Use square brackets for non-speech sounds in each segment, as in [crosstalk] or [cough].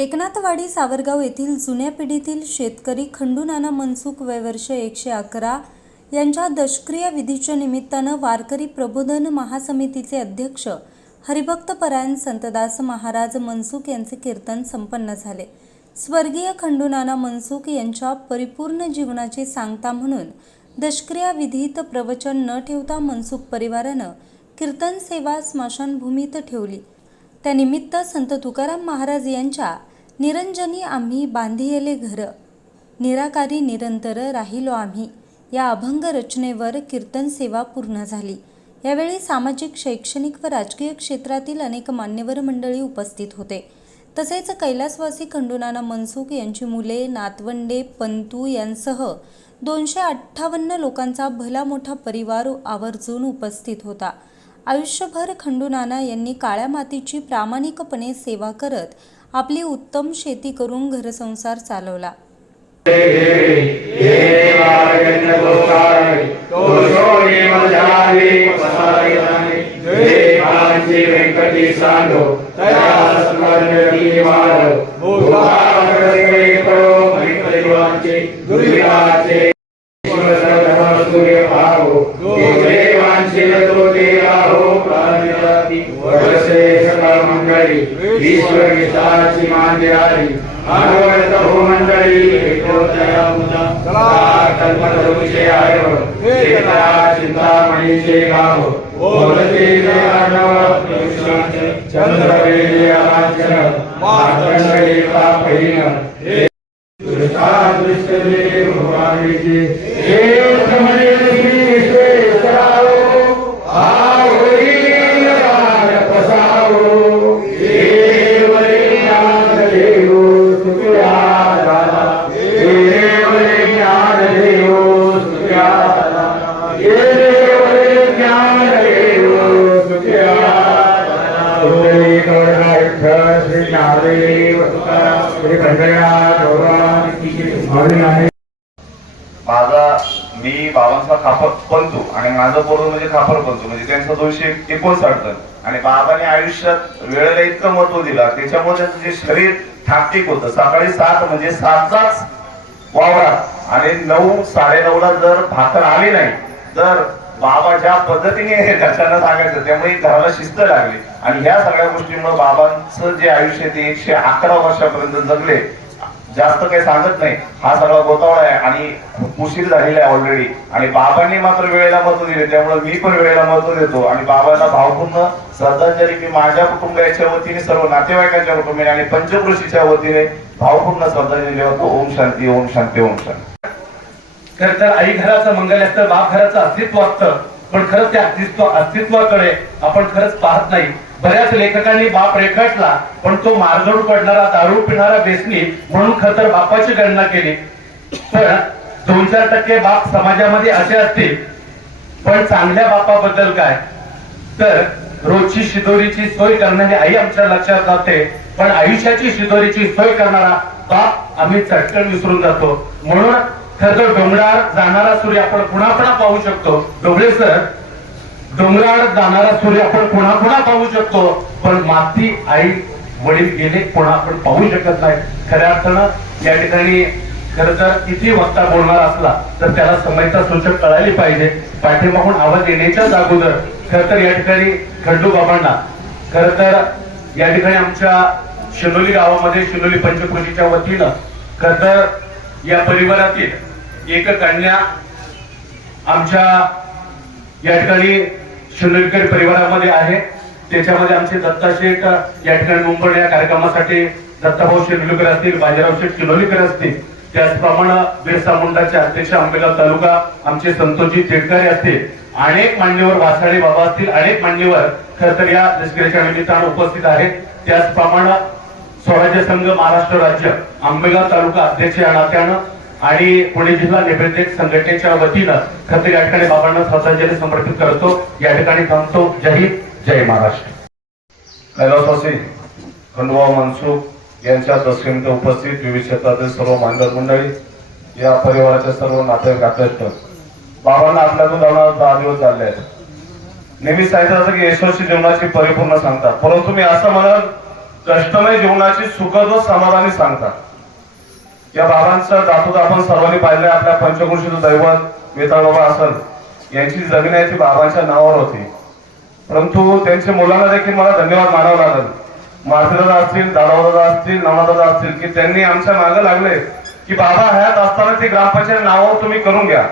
एकनाथवाडी सावरगाव येथील जुन्या पिढीतील शेतकरी खंडूनाना मनसुख वयवर्ष एकशे अकरा यांच्या दशक्रिया विधीच्या निमित्तानं वारकरी प्रबोधन महासमितीचे अध्यक्ष हरिभक्तपरायण संतदास महाराज मनसुख यांचे कीर्तन संपन्न झाले. स्वर्गीय खंडूनाना मनसुख यांच्या परिपूर्ण जीवनाची सांगता म्हणून दशक्रिया विधीत प्रवचन न ठेवता मनसुख परिवारानं कीर्तन सेवा स्मशानभूमीत ठेवली. त्यानिमित्त संत तुकाराम महाराज यांच्या निरंजनी आम्ही बांधियले घर. निराकारी निरंतर राहिलो आम्ही. या अभंग रचनेवर कीर्तन सेवा पूर्ण झाली. यावेळी सामाजिक शैक्षणिक व राजकीय क्षेत्रातील अनेक मान्यवर मंडळी उपस्थित होते. तसेच कैलासवासी खंडुनाना मनसुख यांची मुले नातवंडे पंतू यांसह दोनशे अठ्ठावन्न लोकांचा भला मोठा परिवार आवर्जून उपस्थित होता. आयुष्यभर खंडूनाना यांनी काळ्या मातीची प्रामाणिकपणे सेवा करत आपली उत्तम शेती करून घरसंसार चालवला. देवांचे तो प्राणिजाती वर्षे सकळ मंडळी विश्व गीताची मांदिरारी भागवत हो मंडळी एकोतया मुदा चला कल्पतरुचे आयो वेदा चिंतामणीचे गाव बोलते देवानव चंद्रवेली आचरण मातंडे पापहीन दृष्टा दृष्टले भवानीचे हे एकोणसाठ टन आणि बाबाने आयुष्यात वेळेला इतकं महत्त्व दिला त्याच्यामुळे त्यांचं जे शरीर ठाकठीक होतं. सकाळी सात म्हणजे सातचाच वावरा आणि नऊ साडेनऊला जर भाकर आली नाही तर बाबा ज्या पद्धतीने [laughs] घरच्यांना सांगायचं त्यामुळे घराला शिस्त लागली. आणि ह्या सगळ्या गोष्टीमुळे बाबांचं जे आयुष्य ते एकशे अकरा वर्षापर्यंत जगले. जास्त काही सांगत नाही. हा सगळा गोतावळा आहे आणि उशीर झालेला आहे ऑलरेडी आणि बाबांनी मात्र वेळेला महत्त्व दिले त्यामुळे मी पण वेळेला महत्त्व देतो. आणि बाबांना भावपूर्ण श्रद्धांजली मी माझ्या कुटुंबाच्या वतीने सर्व नातेवाईकांच्या कुटुंबाने आणि पंचकृषीच्या वतीने भावपूर्ण श्रद्धांजली देतो. ओम शांती ओम शांती ओम शांती. खर तर आई घराचं मंगल असतं बाप घराचं अस्तित्व असतं. पण खरंच त्या अस्तित्व अस्तित्वाकडे आपण खरंच पाहत नाही. बऱ्याच लेखकांनी बाप रेखाटला पण तो मारजोड पडणारा दारू पिणारा बेसनी म्हणून खतर बापाची गणना केली. पण दोन चार टक्के बाप समाजामध्ये असे असतील पण चांगल्या बापाबद्दल काय? तर रोजची शिदोरीची सोय करणारी आई आमच्या लक्षात राहते पण आयुष्याची शिदोरीची सोय करणारा बाप आम्ही चटकन विसरून जातो. म्हणून खरं तर डोंगराळ जाणारा सूर्य आपण पुन्हा पुन्हा पाहू शकतो. डोबळे सर डोंगराळ जाणारा सूर्य आपण पुन्हा पुन्हा पाहू शकतो पण माती आई वडील गेले कोणा आपण पाहू शकत नाही. खऱ्या अर्थानं या ठिकाणी खर तर किती वक्ता बोलणार असला तर त्याला समयचा सूचक कळायला पाहिजे. पाठीमागून आवाज येण्याच्याच अगोदर खर तर या ठिकाणी खंडू बाबांना खर तर या ठिकाणी आमच्या शिनोली गावामध्ये शिनोली पंचकृषीच्या वतीनं खर तर या परिवारातील एक कन्या आमच्या या ठिकाणी शिर्डीकर परिवारामध्ये आहे. त्याच्यामध्ये आमचे दत्ता शेठ या ठिकाणी मुंबई या कार्यक्रमासाठी दत्ताभाऊ शिर्डीकर असतील बाजीराव शेठ किलोलीकर असतील. त्याचप्रमाणे बिरसा मुंडाचे अध्यक्ष आंबेगाव तालुका आमचे संतोषजी तेटकारे असतील. अनेक मान्यवर वासाडे बाबा असतील अनेक मान्यवर खर तर या लष्कराच्या निमित्तानं उपस्थित आहेत. त्याचप्रमाणे स्वराज्य संघ महाराष्ट्र राज्य आंबेगाव तालुका अध्यक्ष या नात्यानं आणि पुणे जिल्हा निबंधक संघटनेच्या वतीनं खरं या ठिकाणी बाबांना श्रद्धांजली समर्पित करतो. या ठिकाणी थांबतो. जय हिंद. जय महाराष्ट्र. कैलासवासी खंडोबा मनसुख यांच्या दशमीत उपस्थित विविध क्षेत्रातील सर्व मान्यवर मंडळी या परिवाराच्या सर्व नातेवाईक अध्यक्ष बाबांना आपल्यातून जाणार दहा दिवस झाले आहेत. नेहमी सांगितलं असं की यशस्वी जीवनाची परिपूर्ण सांगतात. परंतु मी असं म्हणाल कष्टमय जीवनाची सुखद व समाधानी सांगतात. या बाबांचं दातोद आपण सर्वांनी पाहिलं आपल्या पंचकृषीचं दैवत वेताळबाबा असल यांची जगण्याची बाबांच्या नावावर होती. परंतु त्यांच्या मुलांना देखील मला धन्यवाद मानावं लागल. मारुतीदादा असतील दादादादा असतील नवनादादा असतील की त्यांनी आमच्या मागे लागले की बाबा ह्यात असताना ती ग्रामपंचायत नावावर तुम्ही करून घ्या.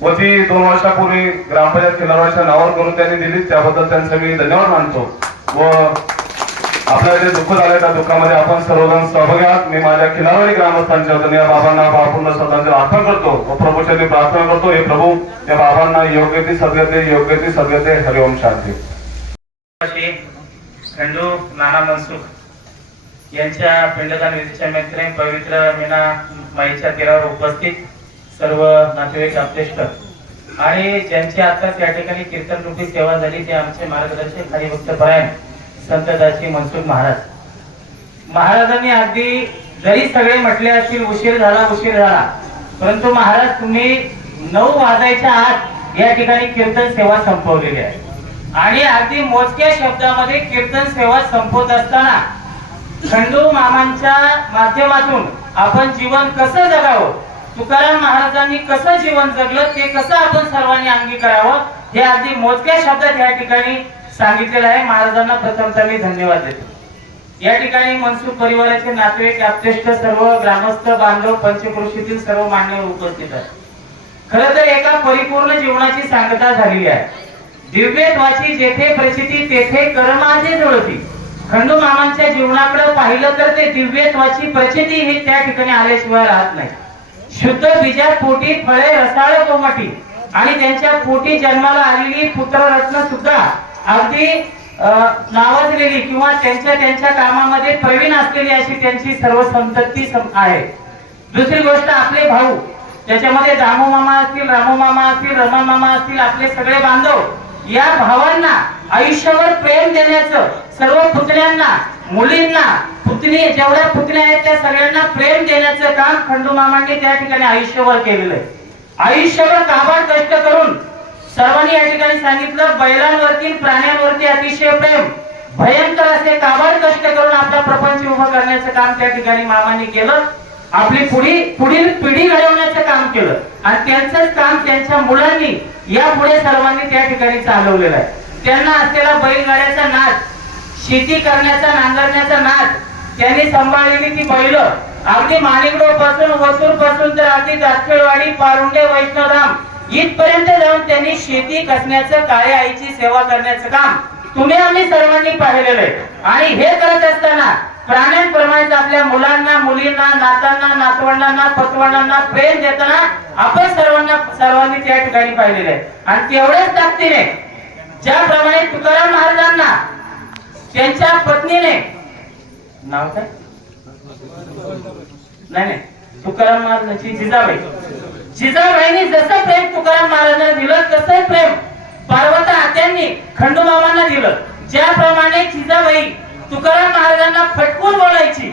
व ती दोन वर्षापूर्वी ग्रामपंचायत खिलारवाच्या नावावर करून त्यांनी दिली त्याबद्दल त्यांचं मी धन्यवाद मानतो. व आपल्याला जे दुःख झालं त्या दुःखामध्ये आपण सर्वजण सहभागी मी माझ्या खिलारवाडी ग्रामस्थांच्या वतीने या बाबांना बापूंना श्रद्धांजली अर्पण करतो. व प्रभूच्या प्रार्थना करतो. हे प्रभू या बाबांना योग्य ती सद्गते योग्य ती सद्गते हरिओम शांती. खंडू नाना मनसुख यांच्या पिंडदान विधीच्या मैत्रीण पवित्र मीना माईच्या तीरावर उपस्थित सर्व नातेवाईक आपतेष्ट. आणि ज्यांची आताच या ठिकाणी कीर्तन रूपी सेवा झाली ते आमचे मार्गदर्शक हरिभक्त परायण. संतदासी मनसुख महाराज. महाराजांनी अगदी जरी सगळे म्हटले असतील उशीर झाला उशीर झाला परंतु महाराज तुम्ही नऊ वाजायच्या आत या ठिकाणी कीर्तन सेवा संपवलेली आहे. आणि अगदी मोजक्या शब्दामध्ये कीर्तन सेवा संपवत असताना खंडू मामांच्या माध्यमातून आपण जीवन कसं जगावं तुकाराम महाराजांनी कसं जीवन जगलं ते कसं आपण सर्वांनी अंगी करावं हे अगदी मोजक्या शब्दात या ठिकाणी सांगितलेलं आहे. महाराजांना प्रथमतः मी धन्यवाद देतो. या ठिकाणी मनसुख परिवाराचे नातेवाईक आपतेष्ट सर्व ग्रामस्थ बांधव पंचकृषीतील सर्व मान्यवर उपस्थित आहेत. खर तर एका परिपूर्ण जीवनाची सांगता झालेली आहे. दिव्यत्वाची जेथे प्रचिती तेथे कर्माचे जुळती. खंडू मामांच्या जीवनाकडे पाहिलं तर ते दिव्यत्वाची प्रचिती ही त्या ठिकाणी आल्याशिवाय राहत नाही. शुद्ध बीजा पोटी फळे रसाळ कोमटी आणि त्यांच्या पोटी जन्माला आलेली पुत्ररत्न सुद्धा अगदी नावाजलेली किंवा त्यांच्या त्यांच्या कामामध्ये प्रवीण असलेली अशी त्यांची सर्व संतती आहे. दुसरी गोष्ट आपले भाऊ त्याच्यामध्ये दामू मामा असतील रामू मामा असतील रमा मामा असतील आपले सगळे बांधव या भावांना आयुष्यावर प्रेम देण्याचं सर्व पुतण्यांना मुलींना पुतणी जेवढ्या पुतण्या आहेत त्या सगळ्यांना प्रेम देण्याचं काम खंडू मामांनी त्या ठिकाणी आयुष्यभर केलेलं आहे. आयुष्यभर काबाड कष्ट करून सर्वांनी या ठिकाणी सांगितलं बैलांवरती प्राण्यांवरती अतिशय प्रेम. भयंकर असे काबाड कष्ट करून आपला प्रपंच उभं करण्याचं काम त्या ठिकाणी मामांनी केलं. आपली पुढी पुढील पिढी घडवण्याचं काम केलं. आणि त्यांचंच काम त्यांच्या मुलांनी यापुढे सर्वांनी त्या ठिकाणी चालवलेलं आहे. त्यांना असलेला बैलगाड्याचा नाद शेती करण्याचा नांगरण्याचा नाद त्यांनी सांभाळलेली ती बैल. अगदी माणिकडो पासून वसूरपासून तर अगदी दासखेडवाडी पारुंडे वैष्णवधाम इथपर्यंत जाऊन त्यांनी शेती कसण्याचं काळ्या आईची सेवा करण्याचं काम तुम्ही आम्ही सर्वांनी पाहिलेलं आहे. आणि हे करत असताना प्राण्यांप्रमाणेच आपल्या मुलांना मुलींना नातांना नातवंडांना पतवंडांना प्रेम देताना आपण सर्वांना सर्वांनी त्या ठिकाणी पाहिलेलं आहे. आणि तेवढ्याच ताकदीने ज्याप्रमाणे तुकाराम महाराजांना त्यांच्या पत्नीने नाव काय? नाही नाही. तुकाराम महाराजांची जिजाबाई. जिजाबाईंनी जसं प्रेम तुकाराम महाराजांना दिलं तसं प्रेम पार्वता आत्यांनी खंडूमामांना दिलं. ज्याप्रमाणे जिजाबाई तुकाराम महाराजांना फटकून बोलायची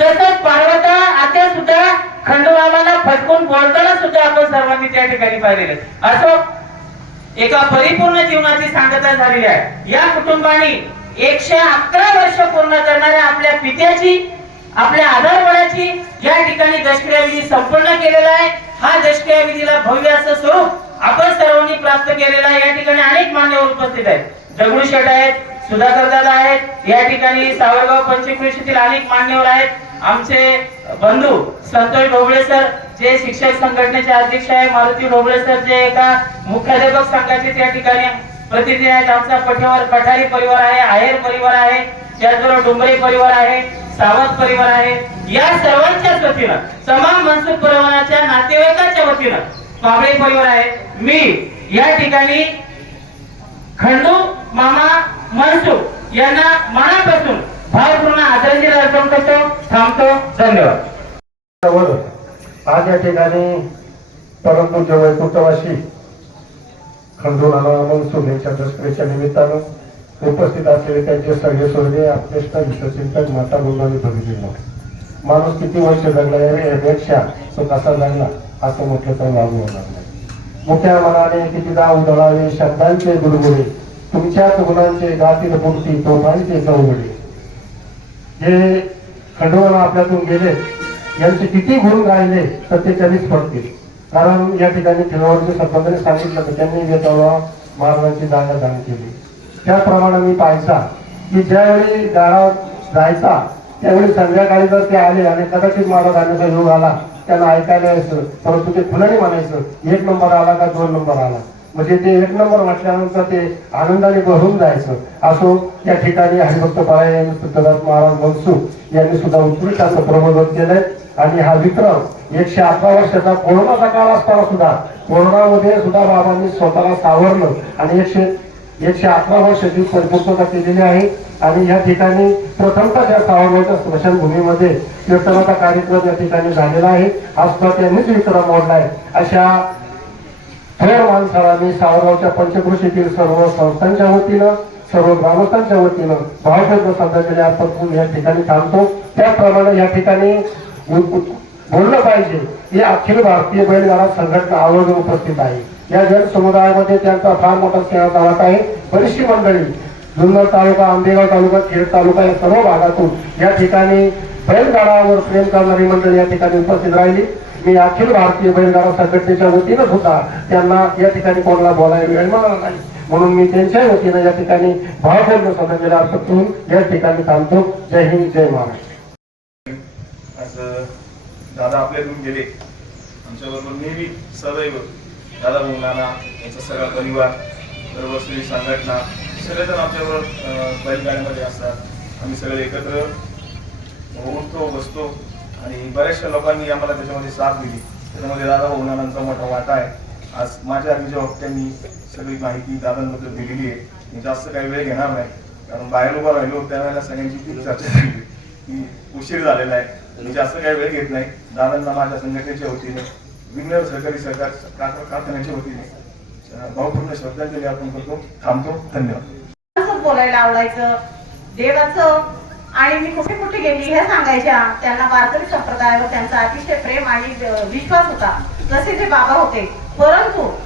तसंच पार्वता आत्या सुद्धा खंडूमामांना फटकून बोलताना सुद्धा आपण सर्वांनी त्या ठिकाणी पाहिलेलं असं एका परिपूर्ण जीवनाची सांगता झालेली आहे. या कुटुंबाने एकशे अकरा वर्ष पूर्ण करणाऱ्या आपल्या पित्याची आपल्या आधारपणाची या ठिकाणी दशक्रियाविधी संपन्न केलेला आहे. हा दशक्रिया विधीला भव्य असं स्वरूप आपण सर्वांनी प्राप्त केलेला या ठिकाणी अनेक मान्यवर उपस्थित आहेत. दगडूशेठ आहेत सुधाकर दादा आहेत या ठिकाणी सावरगाव पंचकृषीतील अनेक मान्यवर आहेत. आमचे बंधू संतोष ढोबळे सर जे शिक्षक संघटनेचे अध्यक्ष आहे मारुती ढोबळे सर जे एका मुख्याध्यापक संघाचे त्या ठिकाणी प्रतिनिधी आहेत. आमचा पठेवर पठारी परिवार आहे आहेर परिवार आहे त्याचबरोबर डोंगरे परिवार आहे. सावंत परिवार आहे. या सर्वांच्याच वतीनं तमाम मनसुख परिवाराच्या नातेवाईकांच्या वतीनं कांबळे परिवार आहे. मी या ठिकाणी खंडू मामा मनसुख यांना मनापासून भावपूर्ण आदरांजली अर्पण करतो. थांबतो. धन्यवाद. आज या ठिकाणी परमपूज्य खंडू मामा मनसुख यांच्या दसऱ्याच्या निमित्तानं उपस्थित असलेले त्यांचे सगळे स्वर्गीय आपलेष्ट विश्वचिंतक माता मुलांनी बघितले माणूस किती वर्ष जगला यापेक्षा तो कसा जगला असं म्हटलं तर लागू होणार नाही. मोठ्या मनाने कितीदा उधळावे शब्दांचे गुडगुडे तुमच्याच गुणांचे गातील मूर्ती तोफांचे चौघडे. हे खंडोबाला आपल्यातून गेले यांचे किती गुण गायले तर ते त्यांनीच पडतील. कारण या ठिकाणी ठेवावरच्या संबंधाने सांगितलं की त्यांनी वेताळा महाराजांची जागा दान केली. त्याप्रमाणे मी पाहायचा की ज्यावेळी गाडा जायचा त्यावेळी संध्याकाळी जर ते आले आणि कदाचित माझा जाण्याचा योग आला त्यांना ऐकायला यायचं परंतु ते खुलाने म्हणायचं एक नंबर आला का दोन नंबर आला? म्हणजे ते एक नंबर म्हटल्यानंतर ते आनंदाने भरून जायचं. असो त्या ठिकाणी हरिभक्त पाळा यांनी सिद्धदास महाराज बनसू यांनी सुद्धा उत्कृष्ट असं प्रबोधन केलंय. आणि हा विक्रम एकशे अकरा वर्षाचा कोरोनाचा काळ असताना सुद्धा कोरोनामध्ये सुद्धा बाबांनी स्वतःला सावरलं आणि एकशे एकशे अकरा शेड्यूल परिपूर्तता केलेली आहे. आणि या ठिकाणी प्रथमतः या सावरगावच्या स्मशानभूमीमध्ये कीर्तनाचा कार्यक्रम या ठिकाणी झालेला आहे. हा सुद्धा त्यांनीच विक्रम मोडलाय अशा थोर माणसांनी सावरगावच्या पंचकृषीतील सर्व संस्थांच्या वतीनं सर्व ग्रामस्थांच्या वतीनं भावपूर्ण श्रद्धांजली अर्पण या ठिकाणी थांबतो. त्याप्रमाणे या ठिकाणी बोललं पाहिजे. की अखिल भारतीय बैलगाडा संघटना आवर्जून उपस्थित आहे. या जन समुदायामध्ये त्यांचा फार मोठा सेवा चालत आहे. बरीचशी मंडळी जुन्नर तालुका आंबेगाव तालुका खेड तालुका या सर्व भागातून या ठिकाणी बैलगाडावर प्रेम करणारी मंडळी या ठिकाणी उपस्थित राहिली. मी अखिल भारतीय बैलगाडा संघटनेच्या वतीनं सुद्धा त्यांना या ठिकाणी कोणाला बोलायला वेळ मिळणार नाही. म्हणून मी त्यांच्या वतीनं या ठिकाणी भावपूर्ण श्रद्धांजली अर्पण करून या ठिकाणी थांबतो. जय हिंद जय महाराष्ट्र. असं दादा आपल्यातून गेले. आमच्याबरोबर नेहमी सदैव दादा भाऊ नाना यांचा सगळा परिवार सर्व श्री संघटना सगळेजण आपल्यावर बैलगाड्यामध्ये असतात. आम्ही सगळे एकत्र उठतो बसतो आणि बऱ्याचशा लोकांनी आम्हाला त्याच्यामध्ये साथ दिली. त्याच्यामध्ये दादा भाऊ नानांचा मोठा वाटा आहे. आज माझ्या आधीच्या वक्त्यांनी सगळी माहिती दादांबद्दल दिलेली आहे. मी जास्त काही वेळ घेणार नाही. कारण बाहेर उभा राहिलो त्यावेळेला सगळ्यांची खूप चर्चा झाली. की उशीर झालेला आहे. मी जास्त काही वेळ घेत नाही. दादांना माझ्या संघटनेच्या वतीने विघ्नर सहकारी सहकार कारखान्याच्या वतीने भावपूर्ण श्रद्धांजली अर्पण करतो. थांबतो. धन्यवाद. बोलायला आवडायचं. देवाचं आणि मी कुठे कुठे गेली हे सांगायच्या. त्यांना वारकरी संप्रदायावर त्यांचा अतिशय प्रेम आणि विश्वास होता. जसे ते बाबा होते. परंतु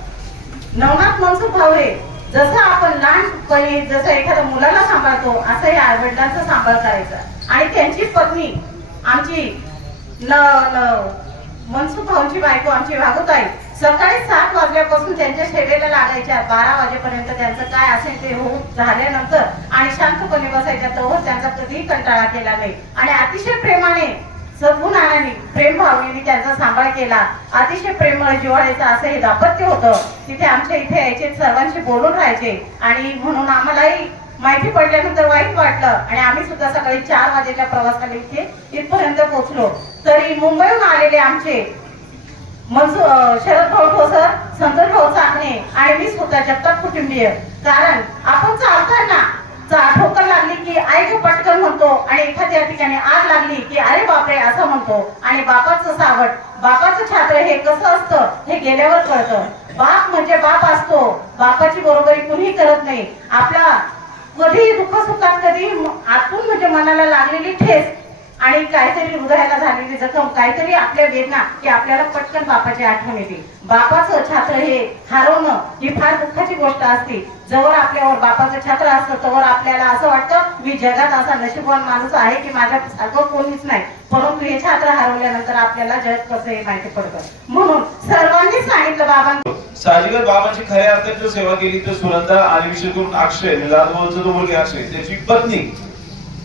नवनाथ मनसुख भावरे जसं आपण लहानपणी जसं एखाद्या मुलाला सांभाळतो असं या आईवडिलांचा सांभाळ करायचा. आणि त्यांची पत्नी आमची न न- मनसुख बायको आमची भागवताई सकाळी सात वाजल्यापासून त्यांच्या सेवेला लागायच्या. बारा वाजेपर्यंत त्यांचं काय असेल ते होऊन झाल्यानंतर आणि शांतपणे बसायच्या तोवर त्यांचा कधीही कंटाळा केला नाही. आणि अतिशय प्रेमाने सद्गुणाने प्रेम भावनेने त्यांचा सांभाळ केला. अतिशय प्रेमळ जिव्हाळ्याचं असं हे दापत्य होतं. तिथे आमच्या इथे यायचे सर्वांशी बोलून राहायचे. आणि म्हणून आम्हालाही माहिती पडल्यानंतर वाईट वाटलं. आणि आम्ही सुद्धा सकाळी चार वाजेच्या प्रवासाला इथे इथपर्यंत पोहोचलो तरी मुंबईहून आलेले आमचे मनसू शरद भाऊ ठोसर संतोष भाऊ चाकणे आणि मी स्वतः जगताप कुटुंबीय. कारण आपण चालताना चा ठोकर लागली की आई गं पटकन म्हणतो आणि एखाद्या ठिकाणी आग लागली की अरे बापरे असं म्हणतो. आणि बापाचं सावट बापाचं छात्र हे कसं असतं? हे गेल्यावर कळतं. बाप म्हणजे बाप असतो. बापाची बरोबरी कुणी करत नाही. आपला कधी दुःख सुखात कधी आतून म्हणजे मनाला लागलेली ठेस आणि काहीतरी हृदयाला झालेली जखम काहीतरी आपल्या वेदना की आपल्याला पटकन बापाची आठवण येते. बापाचं छात्र हे हरवणं ही फार दुःखाची गोष्ट असते. जवळ आपल्यावर बापाचं छात्र असतं तवर आपल्याला असं वाटतं मी जगात असा नशीबवान माणूस आहे की माझ्या सारखं कोणीच नाही. परंतु हे छात्र हरवल्यानंतर आपल्याला जग कसं हे माहिती पडतं? म्हणून सर्वांनी सांगितलं बाबांनी. साहजिकच बाबांची खऱ्या अर्थात जर सेवा केली तर सुनंदा आणि विशेष करून अक्षय म्हणजे निलादभाऊचा जो मुलगी अक्षय त्याची पत्नी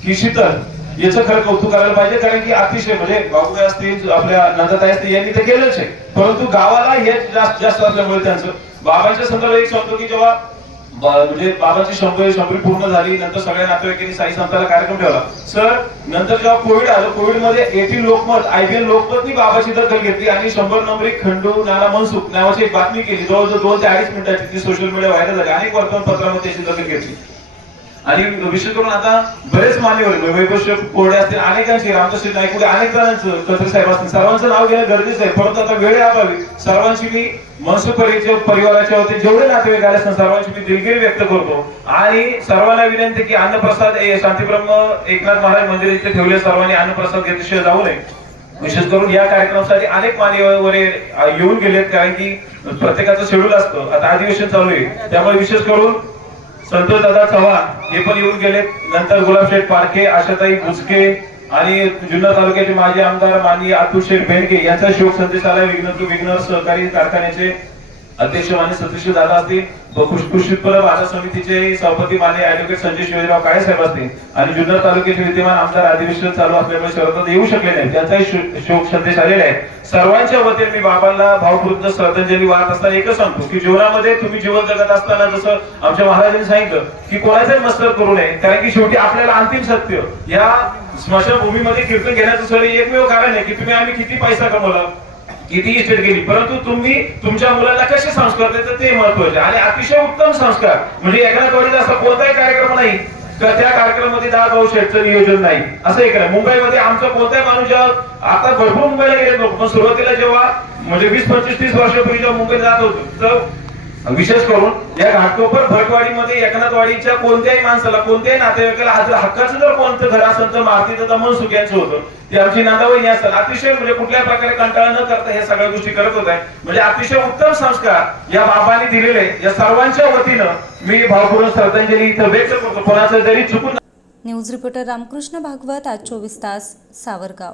की शीतल याचं खरं कौतुक करायला पाहिजे कारण की अतिशय म्हणजे बाबूबाई असतील आपल्या नंदाताई असतील यांनी ते केलंच आहे. परंतु गावाला हे जास्त जास्त असल्यामुळे त्यांचं बाबांच्या संदर्भात एक सांगतो की जेव्हा म्हणजे बाबाची शंभर शंभरी पूर्ण झाली नंतर सगळ्या नातेवाईकांनी साई संताला कार्यक्रम ठेवला. सर नंतर जेव्हा कोविड आलं कोविडमध्ये एटी लोकमत आयबीएल लोकमतनी बाबाची दखल घेतली आणि शंभर नंबरी खंडू नाना मनसुख नावाची एक बातमी केली. जवळजवळ दोन ते अडीच मिनिटाची ती सोशल मीडिया व्हायरल झाली. अनेक वर्तमानपत्रामध्ये त्याची दखल घेतली. आणि विशेष करून आता बरेच मान्यवर वैभव कोरडे असतील अनेकांची रामदास नायकुडे अनेक जणांचं कत्री साहेब असतील सर्वांचं नाव घेणं गरजेचं आहे परंतु आता वेळ अभावी सर्वांची मी मनसुख परिवाराच्या वतीने जेवढे नातेवाईक आले असतात सर्वांची मी दिलगिरी व्यक्त करतो. आणि सर्वांना विनंती की अन्नप्रसाद शांतीब्रह्म एकनाथ महाराज मंदिर इथे ठेवले सर्वांनी अन्नप्रसाद घेतल्याशिवाय जाऊ नये. विशेष करून या कार्यक्रमासाठी अनेक मान्यवर येऊन गेलेत कारण की प्रत्येकाचं शेड्यूल असतं. आता अधिवेशन चालू आहे. त्यामुळे विशेष करून संतोषदादा चव्हाण हे पण येऊन गेले नंतर गुलाबशेठ पारखे आशाताई भुसके आणि जुन्नर तालुक्याचे माजी आमदार माननीय अतुल शेठ बेंडके यांचा शोक संदेश आला विघ्न टू विघ्न सहकारी कारखान्याचे अध्यक्ष माने सतीश दादा असतील व परब बाजार समितीचे सभापती माने ऍडव्होकेट संजय शिवाजीराव काळे साहेब असतील आणि जुन्नर तालुक्याचे विद्यमान आमदार अधिवेशन चालू असल्यामुळे शरद येऊ शकले नाही त्यांचाही शोक संदेश आलेला आहे. सर्वांच्या वतीने मी बाबांना भावपूर्ण श्रद्धांजली वाहत असताना एकच सांगतो की जीवनामध्ये तुम्ही जीवन जगत असताना जसं आमच्या महाराजांनी सांगितलं की कोणाचाही मस्तर करू नये कारण की शेवटी आपल्याला अंतिम सत्य या स्मशानभूमीमध्ये कीर्तन घेण्याचं सर एकमेव कारण आहे की तुम्ही आम्ही किती पैसा कमवला. किती इस्टेट गेली परंतु तुम्ही तुमच्या मुलाला कसे संस्कार देतात ते महत्त्वाचे आणि अतिशय उत्तम संस्कार. म्हणजे एकाच असा कोणताही कार्यक्रम नाही तर त्या कार्यक्रमामध्ये दहा भाऊ शेटचं नियोजन नाही. असं एक नाही. मुंबईमध्ये आमचा कोणताही माणूस जेव्हा आता भरपूर मुंबईला गेले लोक पण सुरुवातीला जेव्हा म्हणजे वीस पंचवीस तीस वर्षापूर्वी जेव्हा मुंबईत जात होतो तर विशेष करून या घाटकोपर भटवाडीमध्ये एकनाथवाडीच्या कोणत्याही माणसाला कोणत्याही नातेवाईकाला हात हक्काचं जर कोणतं घर असेल तर मारती तर मनसुख यांचं होतं. ते आमची नांदावणी असतात. अतिशय म्हणजे कुठल्या प्रकारे कंटाळा न करता ह्या सगळ्या गोष्टी करत होत्या म्हणजे अतिशय उत्तम संस्कार या बाबांनी दिलेले. या सर्वांच्या वतीनं मी भावपूर्ण श्रद्धांजली इथं व्यक्त करतो. कोणाचं जरी चुकून न्यूज रिपोर्टर रामकृष्ण भागवत आज चोवीस तास सावरगाव.